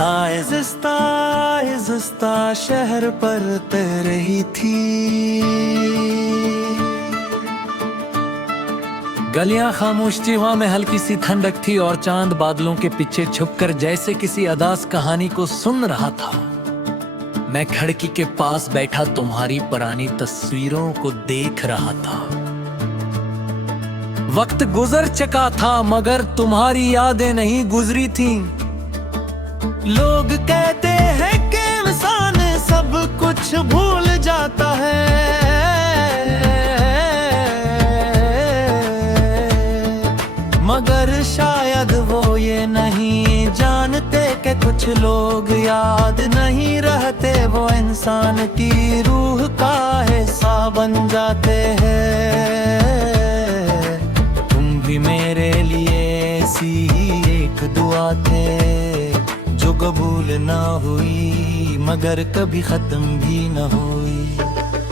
आहिस्ता आहिस्ता शहर पर तैर रही थी। गलियां खामोश थी, वहां में हल्की सी ठंडक थी और चांद बादलों के पीछे छुपकर जैसे किसी अदास कहानी को सुन रहा था। मैं खिड़की के पास बैठा तुम्हारी पुरानी तस्वीरों को देख रहा था। वक्त गुजर चुका था मगर तुम्हारी यादें नहीं गुजरी थीं। लोग कहते हैं कि इंसान सब कुछ भूल जाता है, मगर शायद वो ये नहीं जानते कि कुछ लोग याद नहीं रहते, वो इंसान की रूह का हिस्सा बन जाते हैं। तुम भी मेरे लिए ऐसी ही एक दुआ थे जो कबूल ना हुई मगर कभी खत्म भी न हुई।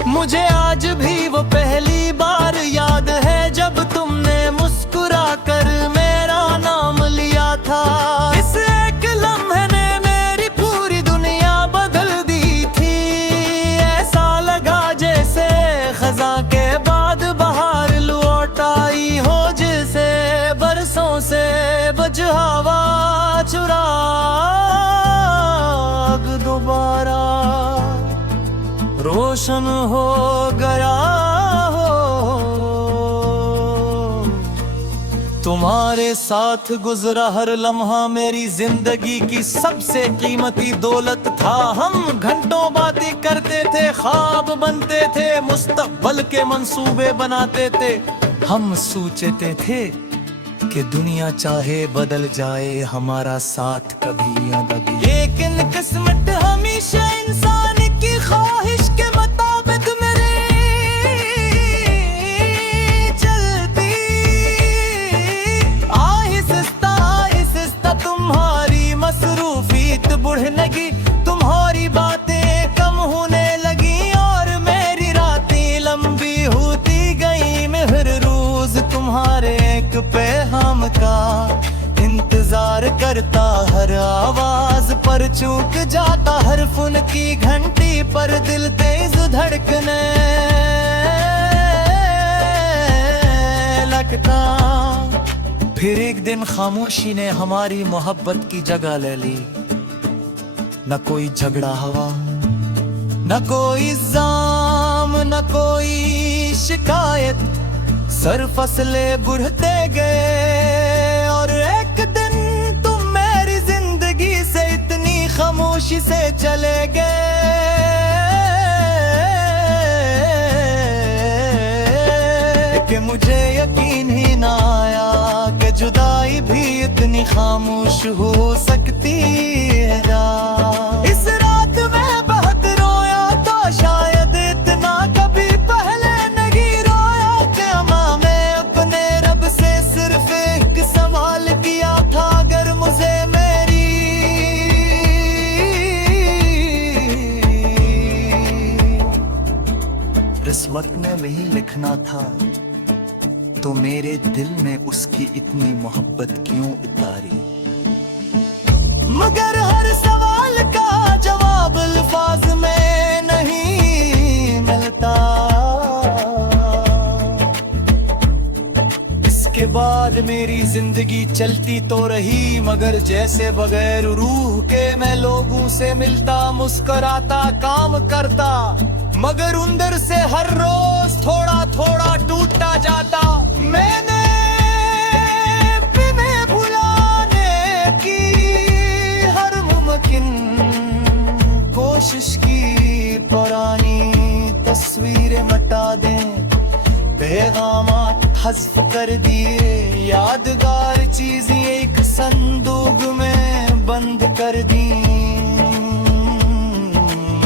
मुझे आज भी वो पहली बार याद है जब तुमने मुस्कुरा कर मेरा नाम लिया था। इस एक लम्हे ने मेरी पूरी दुनिया बदल दी थी। ऐसा लगा जैसे खज़ां के बाद बहार लौट आई हो, जिसे बरसों से बजहावा चुराग दोबारा रोशन हो गया हो। तुम्हारे साथ गुजरा हर लम्हा मेरी जिंदगी की सबसे कीमती दौलत था। हम घंटों बातें करते थे, ख्वाब बनते थे, मुस्तकबिल के मंसूबे बनाते थे। हम सोचते थे कि दुनिया चाहे बदल जाए हमारा साथ कभी या कभी, लेकिन किस्मत हमेशा इंसान की ख्वाहिश के मुताबिक मेरे चलती। आहिस्ता आहिस्ता तुम्हारी मसरूफियत बढ़ने लगी, तुम्हारी बातें कम होने लगी और मेरी रातें लंबी होती गई। मैं हर रोज तुम्हारे एक पैगाम का इंतजार करता, हर आवाज पर चूक जाता, हर फोन की घंटी पर दिल तेज धड़कने लगता। फिर एक दिन खामोशी ने हमारी मोहब्बत की जगह ले ली। न कोई झगड़ा हुआ, न कोई इल्जाम, न कोई शिकायत, सर फसले बढ़ते गए और एक दिन तुम मेरी जिंदगी से इतनी खामोशी से चले गए कि मुझे यकीन ही ना आया कि जुदाई भी इतनी खामोश हो सकती है। इस रात में बहुत रोया तो शायद इतना कभी पहले नहीं रोया कि मैं अपने रब से सिर्फ एक सवाल किया था, अगर मुझे मेरी किस्मत में वही लिखना था तो मेरे दिल में उसकी इतनी मोहब्बत क्यों उतारी। मगर हर सवाल का जवाब अल्फाज में नहीं मिलता। इसके बाद मेरी जिंदगी चलती तो रही मगर जैसे बगैर रूह के मैं लोगों से मिलता, मुस्कुराता, काम करता, मगर अंदर से हर रोज थोड़ा थोड़ा टूटता जाता। मैंने तुम्हें भुलाने की हर मुमकिन कोशिश की, पुरानी तस्वीरें मिटा दें, पैगामात हज़्फ कर दिए, यादगार चीजें एक संदूक में बंद कर दी,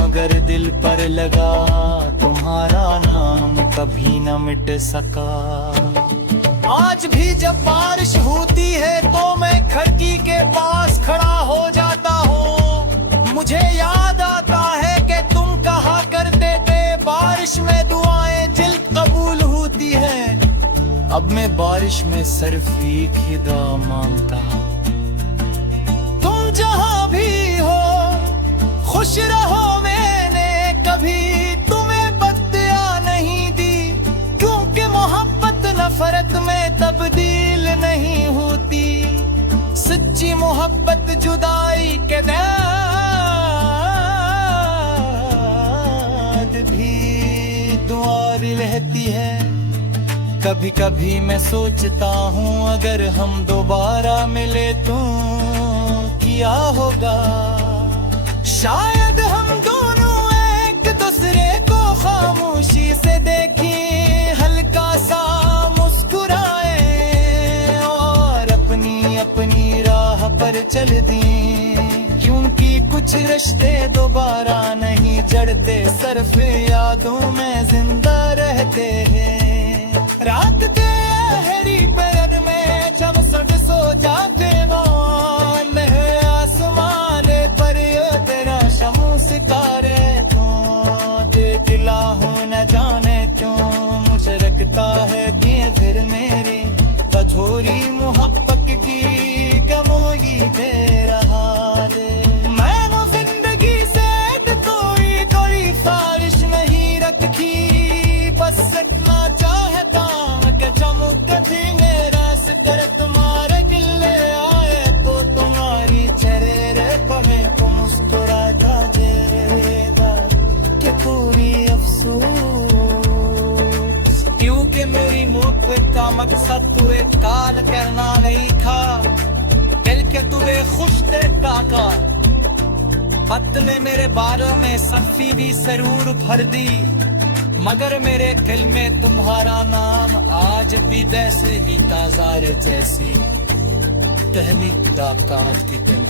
मगर दिल पर लगा तुम्हारा नाम कभी न मिट सका। आज भी जब बारिश होती है तो मैं खिड़की के पास खड़ा हो जाता हूँ। मुझे याद आता है कि तुम कहा करते थे बारिश में दुआएं जल्द कबूल होती हैं। अब मैं बारिश में सिर्फ एक ही दुआ मांगता, तुम जहाँ भी मोहब्बत जुदाई के बाद भी दुआ रहती है। कभी कभी मैं सोचता हूँ अगर हम दोबारा मिले तो क्या होगा। शायद हम दोनों एक दूसरे को खामोशी से देखें, हल्का सा मुस्कुराए और अपनी अपनी राह पर चल दें। क्योंकि कुछ रिश्ते दोबारा नहीं जड़ते, सिर्फ यादों में जिंदा रहते हैं। रात के गहरी पहर में जब सब सो जाते मान है आसमान पर तेरा शमू सितारे तो दिला हूँ न जाने क्यों मुझे रखता है कि फिर मेरी कठोरी मोहब्बत की गमोगी तेरा हाल। मैंने जिंदगी से कोई ख्वाहिश नहीं रखी, बस इतना चाहता कि चमक थी मेरा कर तुम्हारे गिले आए तो तुम्हारी चेहरे पड़े तो मुस्कुराता जेगा कि पूरी अफसोस। क्योंकि मेरी मोहब्बत का मकसद तुझे काल करना नहीं था, दिल के तुझे खुश देखता था। पत ने मेरे बारों में सफ़ी भी जरूर भर दी, मगर मेरे दिल में तुम्हारा नाम आज भी वैसे ही ताजा है जैसी पहली मुलाकात के दिन।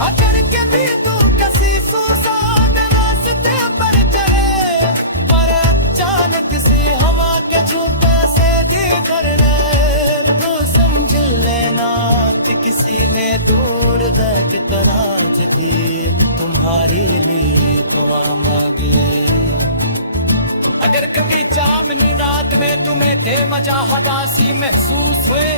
अगर के भी तू किसी सुसान रास्ते पर चले, पर अचानक से हवा के छूटे से करने तो समझ लेना कि किसी ने दूर की तरह दी तुम्हारे लिए तो मांगे। अगर कभी चांदनी रात में तुम्हें थे मजा हदासी महसूस हुए